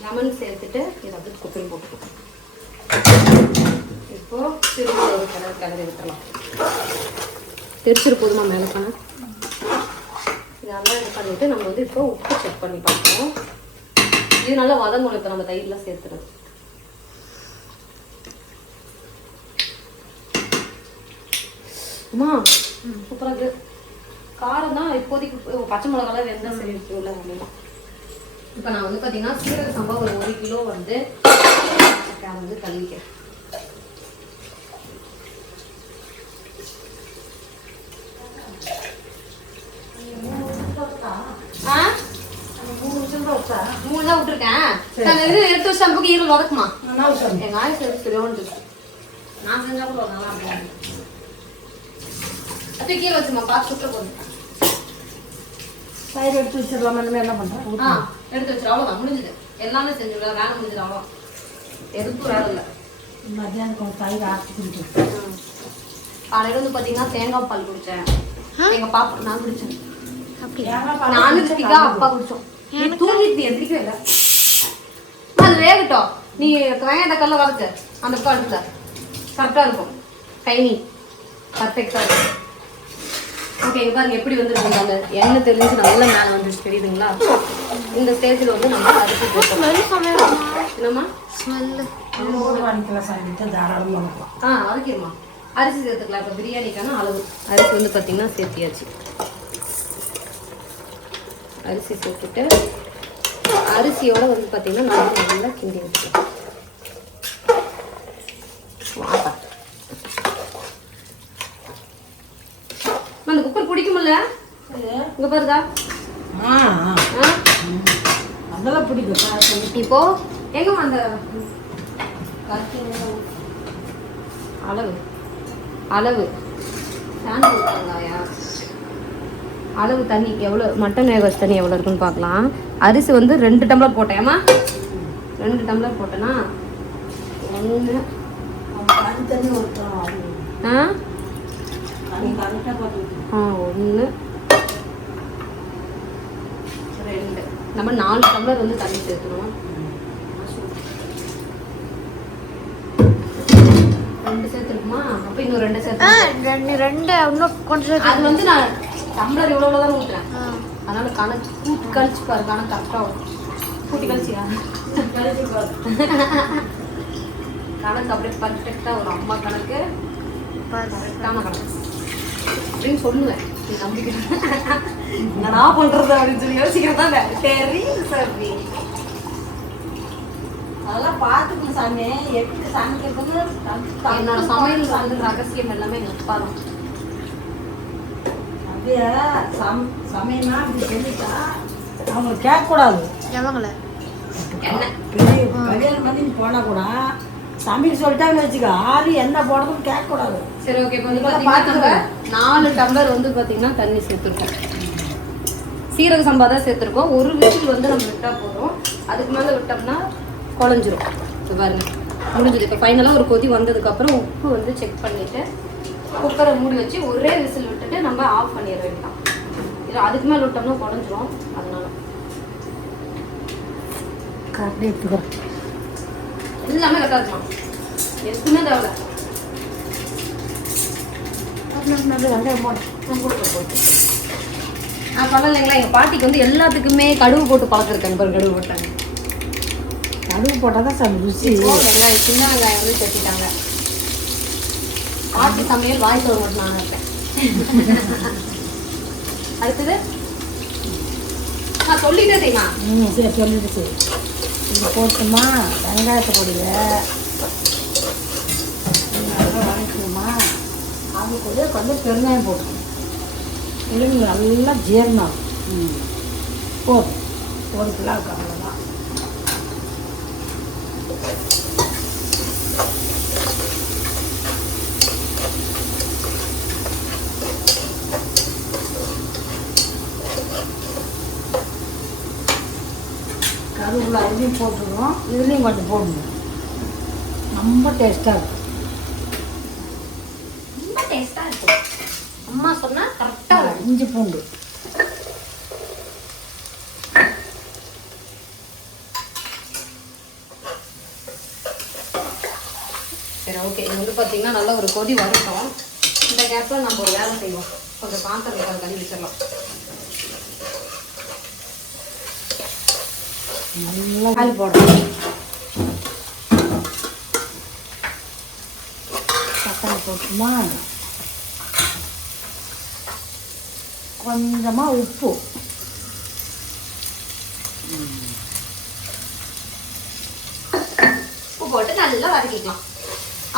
லெமன் சேர்த்துட்டு இதை வந்து குப்பையில் போட்டுக்கலாம். இப்போ திரும்ப ஒரு கிளறி விட்டுறலாம். தெரிச்சிரு போதுமா மேலக்கான இதெல்லாம் இது பண்ணிட்டு நம்ம வந்து இப்போ உப்பு செக் பண்ணி பார்ப்போம். இது நல்லா வதங்கணும். இப்போ நம்ம தயிர்லாம் சேர்த்துறது. அம்மா சூப்பராக இருக்குது. காரம் தான் இப்போதைக்கு பச்சை மிளகாலாம் வெந்தா சரி இருக்குல்ல. அப்படின்னா இப்போ நான் வந்து பார்த்தீங்கன்னா சீரக சம்பா ஒரு 1 கிலோ வந்து வந்து கழுவிக்கிறேன். மூணு தான் விட்டுருக்கேன். எடுத்து வச்சு நமக்கு ஈரல் வதக்குமா? எங்க ஆய் சரி சரியோன்னு நான் செஞ்சா கூட நல்லா அப்படின்னு அப்படி கீழே வச்சுமா பார்த்து சுற்ற போதும். தயிர் எடுத்து வச்சிடலாமா? என்ன பண்ணுறேன்? எடுத்து வச்சிடும். அவ்வளோதான், முடிஞ்சுது. எல்லாமே செஞ்சுக்கலாம். வேலை முடிஞ்சிடும். அவ்வளோ எதுக்கும் வேலை இல்லை. மத்தியானம் தயிர் ஆற்றி குடிச்சேன். காலையில் வந்து பார்த்தீங்கன்னா தேங்காய் பால் குடித்தேன். எங்கள் பாப்பா நான் குடித்தேன். அப்படி அப்பா குடித்தோம். தூங்கிட்டு எந்திரிக்கவே இல்லை. அது வேகட்டும். நீ வெங்காயம் தக்காளில் வளர்த்து அந்த பக்கத்தில் கரெக்டாக இருக்கும். கைனி பர்ஃபெக்டாக இருக்கும். ஓகே, இங்கே பாருங்க எப்படி வந்துருக்கு. அந்த எண்ணெய் தெரிஞ்சு நல்லா மேலே வந்துச்சு, தெரியுதுங்களா? இந்த ஸ்டேஜில் வந்து நம்ம அரிசி போட்டோம். என்னம்மா ஸ்மெல்லு வாங்கிக்கலாம் சாப்பிட்டு தாராளமாக வதக்கிடுமா. அரிசி சேர்த்துக்கலாம். இப்போ பிரியாணிக்கான அளவு அரிசி வந்து பார்த்திங்கன்னா சேர்த்தியாச்சு. அரிசி சேர்த்துட்டு அரிசியோட வந்து பார்த்திங்கன்னா நல்லா கிண்டி வச்சுக்கலாம். அந்த குக்கர் பிடிக்குமில்ல இங்க பாருதா? அதெல்லாம் பிடிக்கும். இப்போ எங்க அந்த அளவு அளவு அளவு தண்ணி எவ்வளோ, மட்டன் வேக வச்ச தண்ணி எவ்வளோ இருக்குன்னு பார்க்கலாம். அரிசி வந்து 2 டம்ளர் போட்டேன். 2 டம்ளர் போட்டேன்னா 1 1 2 நம்ம 4 டம்ளர் வந்து தண்ணி சேர்த்துக்கணும். 2 சேர்த்துருக்குமா? அப்போ இன்னும் 2 சேர்த்து. 2 இன்னும் கொஞ்சம். அது வந்து நான் டம்ளர் இவ்வளோ தான் ஊற்றுறேன். அதனால கணக்கு கூட்டி கழிச்சு பாரு. கணக்கு கரெக்டாக வரும். கூட்டி கழிச்சியா? கணக்கு அப்படியே பர்ஃபெக்டாக வரும். அம்மா கணக்கு கரெக்டான கணக்கு அப்படின்னு சொல்லுவேன். நீ நம்பிக்கிட்டேன் நான் பண்ணுறது அப்படின்னு சொல்லி யோசிக்கிறதா தெரியும் சார். அதெல்லாம் பார்த்துக்கணும் சாமி. எப்படி சமைக்கிறது என்னோட சமையல் வந்து ரகசியம் எல்லாமே எங்கள் அப்பா தான். அப்படியே சமையல்னா அப்படி சொல்லிட்டா அவங்க கேட்கக்கூடாது. எவங்கள பெரிய கல்யாணம் பண்ணி போனால் கூட சமைக்க சொல்லிட்டாங்கன்னு வச்சுக்க, ஆறு என்ன போடுறதுன்னு கேட்கக்கூடாது. சரி, ஓகே. இப்போ வந்து பார்த்தீங்கன்னா 4 டம்ளர் வந்து பார்த்தீங்கன்னா தண்ணி சேர்த்துருக்கோம். சீரக சம்பா தான் சேர்த்துருக்கோம். ஒரு விசில் வந்து நம்ம விட்டால் போதும். அதுக்கு மேலே விட்டோம்னா குழஞ்சிரும். இது பாருங்க முடிஞ்சது. இப்போ ஃபைனலாக ஒரு கொதி வந்ததுக்கப்புறம் உப்பு வந்து செக் பண்ணிவிட்டு குக்கரை மூடி வச்சு ஒரே விசில் விட்டுட்டு நம்ம ஆஃப் பண்ணிட வேண்டாம். இல்லை அதுக்கு மேலே விட்டோம்னா குழஞ்சிரும். அதனால கரெக்டாக எடுத்துக்கிறோம். எல்லாமே கரெக்டாக இருக்கலாம். எதுக்குமே தேவை. நான் சொல்லலைங்களா, எங்கள் பாட்டிக்கு வந்து எல்லாத்துக்குமே கடுகு போட்டு பழக்கிருக்கேன். பாரு கடுகு போட்டாங்க. கடுகு போட்டால் தான் சாமி ருசி. வெங்காயம் சின்ன வெங்காயம் வந்து சேர்த்திட்டாங்க. பாட்டி சமையல் வாய் சொல்ல மட்டும் நான் இருப்பேன். அடுத்தது நான் சொல்லிட்டே செய்யுமா? சரி சொல்லிட்டு சரி. இது போட்டுமா வெங்காயத்தை போடுங்க. வதக்கிடுமா. அது கூட கொஞ்சம் பெருங்காயம் போட்டுக்கணும். இல்லைங்க நல்லா ஜீரணம். போதும். ஒரு கிலோ அவ்வளோதான். கருவேப்பிலை அரிசியும் போட்டுருவோம். இதுலேயும் கொஞ்சம் போடணும். ரொம்ப டேஸ்ட்டாக இருக்கும். ரொம்ப டேஸ்டாக இருக்கும். அம்மா சொன்னால் கரெக்டாக இருக்கும். இஞ்சி பூண்டு சரி, ஓகே. இது வந்து பார்த்தீங்கன்னா நல்லா ஒரு கொதி வரட்டும். இந்த கேப்பில் நம்ம ஒரு வேலை செய்வோம். கொஞ்சம் பாத்திரம் கழுவி வச்சிடலாம். நல்லா காலி போடுறோம். தக்காளி போட்டுமா, கொஞ்சமாக உப்பு, உப்பு போட்டு நல்லா வதக்கிக்கலாம்.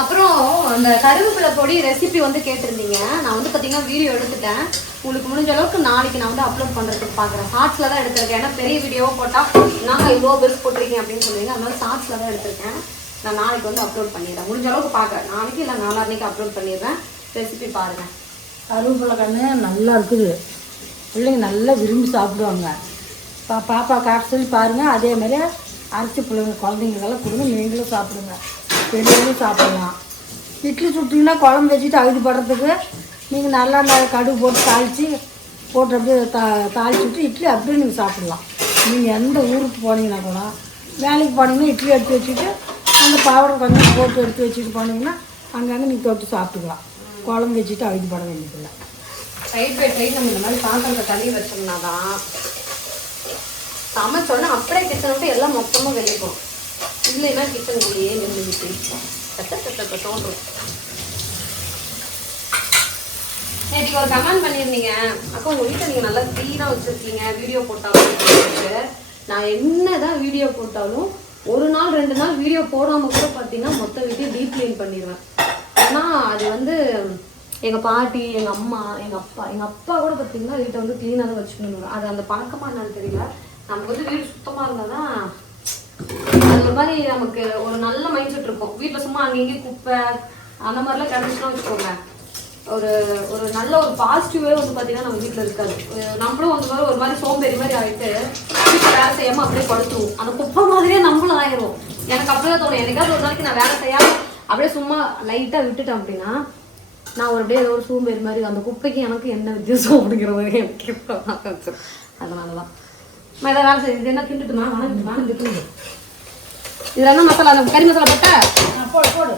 அப்புறம் அந்த கருவேப்பிலை பொடி ரெசிபி வந்து கேட்டிருந்தீங்க. நான் வந்து பார்த்தீங்கன்னா வீடியோ எடுத்துட்டேன். உங்களுக்கு முடிஞ்ச அளவுக்கு நாளைக்கு நான் வந்து அப்லோட் பண்ணுறதுக்கு பார்க்குறேன். ஷார்ட்ஸில் தான் எடுத்திருக்கேன். ஏன்னா பெரிய வீடியோவாக போட்டால் நாங்கள் இவ்வளோ பெருசு போட்டிருக்கீங்க அப்படின்னு சொல்லுவீங்க. அதனால ஷார்ட்ஸில் தான் எடுத்திருக்கேன். நான் நாளைக்கு வந்து அப்லோட் பண்ணிடுறேன். முடிஞ்ச அளவுக்கு பார்க்குறேன். நாளைக்கு இல்லை நாளான்னைக்கு அப்லோட் பண்ணிடுறேன். ரெசிபி பாருங்கள். கருவேப்பிலை கண்ணு நல்லா இருக்குது. பிள்ளைங்க நல்லா விரும்பி சாப்பிடுவாங்க. பாப்பா காட்டு சொல்லி பாருங்கள். அதேமாதிரி அரைச்சி பிள்ளைங்க குழந்தைங்களுக்கெல்லாம் கொடுங்க. நீங்களும் சாப்பிடுங்க. பெரியவங்களும் சாப்பிடலாம். இட்லி சுட்டிங்கன்னா குழம்பு வச்சுட்டு அழுது படுறதுக்கு நீங்கள் நல்லா கடுகு போட்டு தாளித்து போட்டு அப்படியே தாளிச்சு விட்டு இட்லி அப்படியே நீங்கள் சாப்பிட்லாம். நீங்கள் எந்த ஊருக்கு போனீங்கன்னா கூட, வேலைக்கு போனீங்கன்னா இட்லி எடுத்து வச்சுட்டு அந்த பவுடர் கொஞ்சம் போட்டு எடுத்து வச்சுட்டு போனீங்கன்னா அங்கங்கே நீங்கள் தொட்டு சாப்பிட்டுக்கலாம். குழம்பு வச்சுட்டு அழுது பட வேண்டியதில்லை. சைட் பை சைட் நம்ம இந்த மாதிரி பாத்திரத்தை தள்ளி வச்சோம்னா தான் சமைச்சோன்னா அப்படியே கிச்சனை விட்டு எல்லாம் மொத்தமாக வெளியே போகும். இல்லைன்னா கிச்சனுக்குள்ளேயே நின்றுக்கிட்டு தோன்றும். நேற்றுக்கு ஒரு கமெண்ட் பண்ணியிருந்தீங்க, அக்கா உங்கள் வீட்டை நீங்கள் நல்லா க்ளீனாக வச்சுருக்கீங்க வீடியோ போட்டாலும். நான் என்னதான் வீடியோ போட்டாலும் ஒரு நாள் 2 நாள் வீடியோ போடாமல் கூட பார்த்தீங்கன்னா மொத்த வீட்டையும் டீப் க்ளீன் பண்ணிடுவேன். ஏன்னா அது வந்து எங்கள் பாட்டி, எங்கள் அம்மா, எங்கள் அப்பா கூட பார்த்தீங்கன்னா வீட்டை வந்து க்ளீனாக தான் வச்சுக்கணும். அது அந்த பழக்கமாக என்னன்னு தெரியல. நமக்கு வந்து வீடு சுத்தமாக இருந்தால் தான் அது ஒரு மாதிரி நமக்கு ஒரு நல்ல மைண்ட் செட் இருக்கும். வீட்டில் சும்மா அங்கேயும் குப்பை அந்த மாதிரிலாம் கிடந்துச்சுன்னா வச்சுக்கோங்க, ஒரு ஒரு நல்ல ஒரு பாசிட்டிவே வந்து பார்த்தீங்கன்னா நம்ம வீட்டில் இருக்காது. நம்மளும் வந்து ஒரு மாதிரி சோம்பேறி மாதிரி ஆகிட்டு வீட்டில் வேலை செய்யாமல் அப்படியே படுத்துருவோம். அந்த குப்பை மாதிரியே நம்மளும் ஆயிடுவோம். எனக்கு அப்படியே தோணும். எனக்காவது ஒரு நாளைக்கு நான் வேலை செய்யாமல் அப்படியே சும்மா லைட்டாக விட்டுட்டேன் அப்படின்னா நான் ஒரு அப்படியே ஒரு சோம்பேறி மாதிரி அந்த குப்பைக்கு எனக்கு என்ன வித்தியாசம் அப்படிங்கிற மாதிரி எனக்கு வச்சிடும். அதனால தான் நான் எதாவது வேலை செய்யுது. என்ன கிண்டுட்டுமா வணங்கிட்டு இதில் என்ன மசாலா, கறி மசாலா போட்டா போடு போடு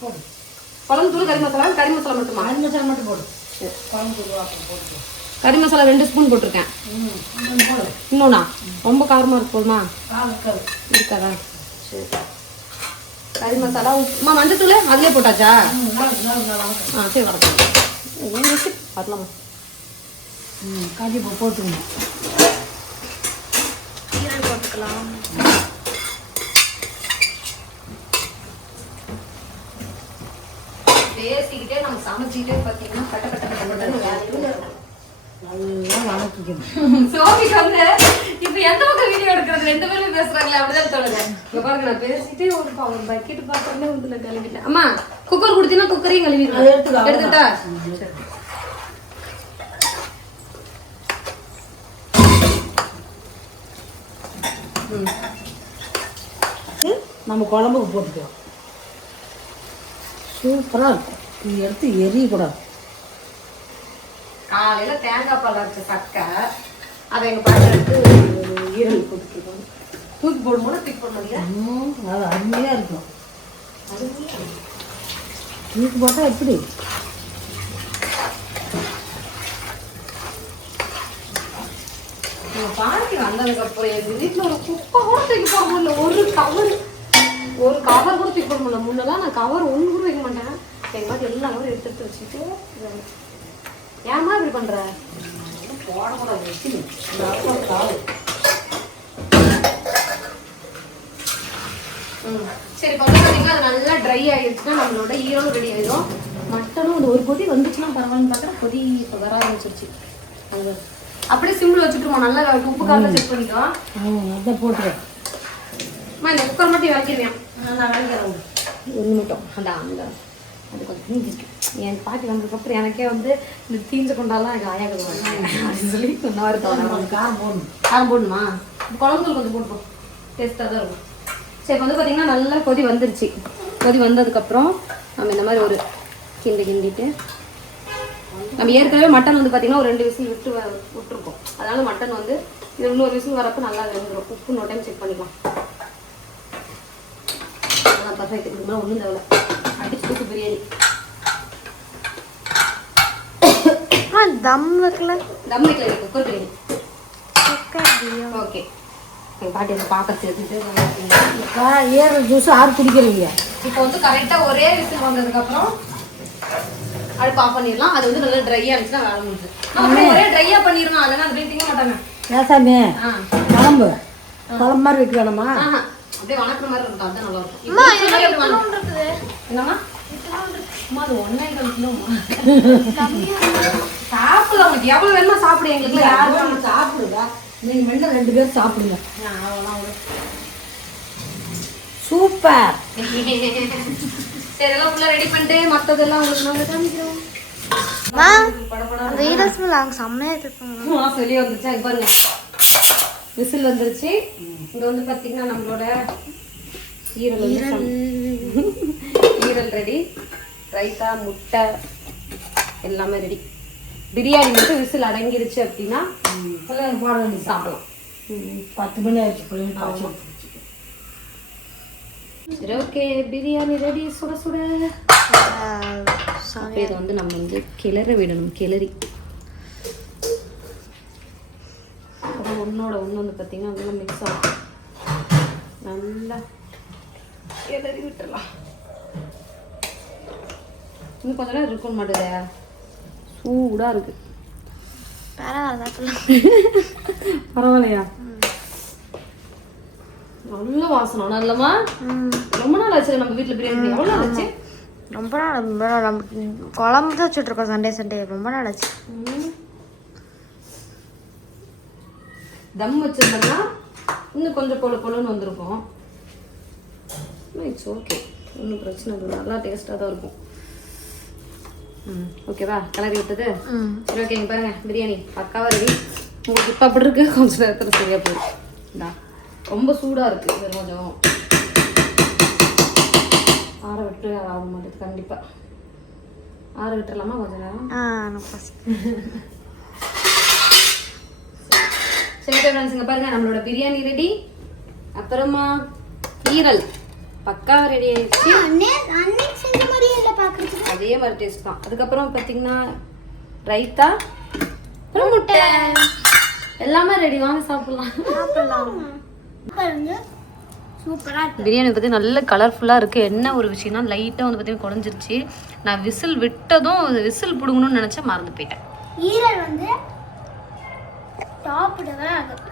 போடு. குழம்பு தூள், கறி மசாலா மட்டுமா? கறி மசாலா மட்டும் போடு. குழம்பு தூள் போட்டு. கறி மசாலா 2 ஸ்பூன் போட்டிருக்கேன். இன்னொன்னா ரொம்ப காரமாக இருக்குமா? இருக்காதா? சரி. கறி மசாலா, உப்புமா, மஞ்சத்தூள் அதிலே போட்டாச்சா? சரி வரட்டும். வரலாமா? கண்டிப்பாக போட்டுக்கணும். போட்டுக்கலாம். பேசிக்கிட்டே நம்ம சமைச்சிக்கிட்டே பார்த்தீங்கன்னா கட்ட கட்ட கட்ட கட்டன்னு வேலையும் நல்லா வளர்த்திக்கணும். சோபிக்கு வந்து இப்போ எந்த பக்கம் வீடியோ எடுக்கிறது 2 பேருமே பேசுறாங்களே அப்படிதான் தோணுது. இங்க பாருங்க, நான் பேசிட்டே ஒரு பக்கெட் பாத்திரமே வந்து நான் கழுவிட்டேன். அம்மா குக்கர் குடுத்தீங்கன்னா குக்கரையும் கழுவிடுவேன். எடுத்துட்டா நம்ம குழம்புக்கு போட்டுக்கலாம். சூப்பராக இருக்கும். இது எடுத்து எரியக்கூடாது. காலையில தேங்காய் பால் அரைச்ச சக்கை அதை எங்க பாட்டி எடுத்து ஈரல் கொடுத்துருக்கோம். தூக்கி போடும்போது தூக்கி போட முடியல. அது அருமையாக இருக்கும். தூக்கி போட்டால் எப்படி? எங்க பாட்டி வந்ததுக்கு அப்புறம் எங்க வீட்டுல ஒரு குப்பை கூட தூக்கி போட முடியல. ஒரு கவர் கூட தூக்கி போட முடியல. முன்னெல்லாம் நான் கவர் ஒன்று கூட வைக்க மாட்டேன். எங்க பாட்டி எல்லா கவரும் எடுத்து வச்சுட்டு ஏமா இப்படி பண்ற? போட கூடாது, வச்சு சரி. இப்போ வந்து பார்த்தீங்கன்னா அது நல்லா ட்ரை ஆகிடுச்சுன்னா நம்மளோட ஈரலும் ரெடி ஆகிடும். மட்டனும் அந்த ஒரு கொதி வந்துச்சுன்னா பரவாயில்லன்னு பார்த்தா கொதி இப்போ வர ஆரம்பிச்சிருச்சு. அது அப்படியே சிம்பிள் வச்சுட்டுருவோம். நல்லா உப்பு காரத்தை செக் பண்ணிக்கலாம். அதை போட்டுருவேன். இந்த குக்கர் மட்டும் விளக்கிடுவேன். நான் விளக்கிறேன். 1 நிமிஷம். அந்த அது கொஞ்சம் தீஞ்சிருக்கு. என் பாட்டி வந்ததுக்கப்புறம் எனக்கே வந்து இந்த தீஞ்ச கொண்டாலாம் எனக்கு ஆயாகுது அப்படின்னு சொல்லி சொன்னாரு. காரம் போடணும். காரம் போடணுமா? குழம்புல கொஞ்சம் போட்டுருவோம், டேஸ்ட்டாக தான் இருக்கும். சரி, இப்போ வந்து பார்த்தீங்கன்னா நல்லா கொதி வந்துருச்சு. கொதி வந்ததுக்கப்புறம் நம்ம இந்த மாதிரி ஒரு கிண்டிட்டு நம்ம ஏற்கனவே மட்டன் வந்து பார்த்தீங்கன்னா ஒரு 2 விசில் விட்டுருக்கோம். அதனால மட்டன் வந்து இது இன்னொரு விசில் வரப்போ நல்லா வெந்துடும். உப்பு இன்னொரு டைம் செக் பண்ணிக்கலாம். அதான் பர்ஃபெக்ட். இதுக்கு மேலே ஒன்றும் தேவை. அடிச்சு தூக்கு பிரியாணி. தம் வைக்கல. தம் வைக்கல, குக்கர் பிரியாணி. ஓகே. எங்கள் பாட்டி வந்து பார்க்கறது எடுத்துட்டு ஏற ஜூஸ் ஆறு குடிக்கிறீங்க. இப்போ வந்து கரெக்டாக ஒரே விசில் வந்ததுக்கப்புறம் அடுப்பு ஆஃப் பண்ணிடலாம். அது வந்து நல்லா ட்ரையாக இருந்துச்சுன்னா வேலை முடிஞ்சு. அப்படியே ஒரே ட்ரையாக பண்ணிடணும். அதெல்லாம் அது போய் திங்க மாட்டாங்க. ஏசாமி குழம்பு மாதிரி வைக்க வேணாமா? அப்படியே வணக்கிற மாதிரி இருக்கும். அதுதான் நல்லா இருக்கும். என்னம்மா அம்மா அது 1.5 கிலோ சாப்பிடல. உனக்கு எவ்வளோ வேணுமா சாப்பிடு. எங்களுக்கு யாரும் சாப்பிடுங்க. நீங்கள் மென்ன 2 பேர் சாப்பிடுங்க. சூப்பர். சரி, எல்லாம் ஃபுல்லாக ரெடி பண்ணிட்டு மற்றதெல்லாம் உங்களுக்கு நாங்கள் காமிக்கிறோம். செம்மையாக இருக்குங்க. சொல்லி வந்துருச்சு. அது பாருங்க, விசில் வந்துருச்சு. இங்கே வந்து பார்த்தீங்கன்னா நம்மளோட ஈரல் ரெடி. ரைத்தா, முட்டை எல்லாமே ரெடி. பிரியாணி மட்டும் விசில் அடங்கிருச்சு அப்படின்னா போட வேண்டிய சாப்பிடலாம். 10 மணி ஆயிடுச்சு. சரி, ஓகே. பிரியாணி ரெடி. சுட சுட இதை வந்து நம்ம வந்து கிளற விடணும். கிளறி அப்புறம் ஒன்றோட ஒன்று வந்து பார்த்தீங்கன்னா நல்லா மிக்ஸ் ஆகும். நல்லா கிளறி விட்டுடலாம். இன்னும் கொஞ்ச நேரம் இருக்க மாட்டேதே. சூடாக இருக்கு. பரவாயில்லையா? நல்ல வாசனை நல்லமா. ரொம்ப நாள் ஆச்சு நம்ம வீட்டில் பிரியாணி. எவ்வளோ நாள் ஆச்சு? ரொம்ப நாள் நம்ம குழம்பு தான் வச்சுட்டு இருக்கோம் சண்டே ரொம்ப நாள் ஆச்சு. தம் வச்சிருந்தோம்னா இன்னும் கொஞ்சம் பொழுன்னு வந்திருக்கும். இட்ஸ் ஓகே, ஒன்றும் பிரச்சனை இல்லை, நல்லா டேஸ்ட்டாக தான் இருக்கும். ஓகேவா? கலரி விட்டது. சரி ஓகே, இங்கே பாருங்க பிரியாணி பக்காவாக ரெடி. உங்களுக்கு இப்போ அப்படி இருக்கு, கொஞ்சம் நேரத்தில் சரியாக போயிடும். இந்தா ரொம்ப சூடாக இருக்குது, இது கொஞ்சம் ஆற விட்டு ஆக மாட்டேது. கண்டிப்பாக ஆற விட்டுறலாமா கொஞ்சம் நேரம்? சரி ஃப்ரெண்ட்ஸ், இங்கே பாருங்க நம்மளோட பிரியாணி ரெடி. அப்புறமா ஈரல் பக்காவா ரெடி ஆயிடுச்சு. அதே மாதிரி டேஸ்ட் தான். அதுக்கப்புறம் பார்த்தீங்கன்னா ரைத்தா, அப்புறம் முட்டை எல்லாமே ரெடி. வாங்க சாப்பிடலாம். பிரியாணி பற்றி நல்ல கலர்ஃபுல்லாக இருக்குது. என்ன ஒரு விஷயம்னா லைட்டாக வந்து பார்த்தீங்கன்னா குழஞ்சிருச்சு. நான் விசில் விட்டதும் விசில் பிடுங்கணும்னு நினச்சேன், மறந்து போயிட்டேன். ஈரல் வந்து டாப்டவே ஆகும்.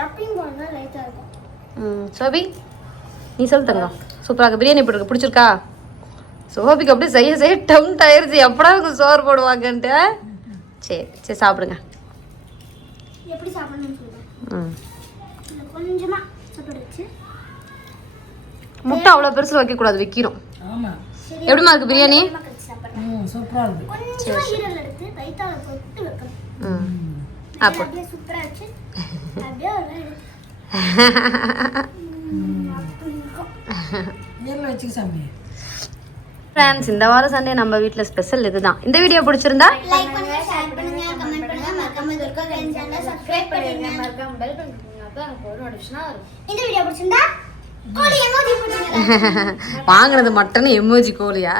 ரப்பிங் பண்ணா லைட்டா இருக்கும். சோபி நீ சொல்லு தங்கம். சூப்பராக பிரியாணி போட்டுருக்கு, பிடிச்சிருக்கா? சோபிக்கு அப்படியே செய்ய டவுன் ஆயிருச்சு, எப்படா இவங்க சோறு போடுவாங்கன்ட்டு. சரி சரி சாப்பிடுங்க. எப்படி சாப்பிடணும்னு சொல்லுங்க. கொஞ்சமா சாப்பிடுச்சு. முட்டை அவ்வளோ பெருசில் வைக்கக்கூடாது, வைக்கிறோம். ஆமாம். எப்படிமா இருக்கு பிரியாணி? சூப்பராக இருக்கு. கொஞ்சமா ஈரல் எடுத்து ரைத்தால கொட்டு வைக்கணும். அப்போ அப்படியே சூப்பரா வச்சு அப்படியே ஒரு வச்சுக்க சாமி. ஃப்ரெண்ட்ஸ், இந்த வாரம் சண்டே நம்ம வீட்டில் ஸ்பெஷல் இதுதான். இந்த வீடியோ பிடிச்சிருந்தா லைக் பண்ணுங்க, ஷேர் பண்ணுங்க, கமெண்ட் பண்ணுங்க, மறக்காம துர்கா கிச்சன் சேனலை சப்ஸ்கிரைப் பண்ணிருங்க. மறக்காம பெல் பட்டன் அப்போ எனக்கு ஒரு நோட்டிஃபிகேஷன் வரும். இந்த வீடியோ பிடிச்சிருந்தா கோழி எமோஜி போடுங்க. வாங்குனது மட்டன் எமோஜி கோழியா?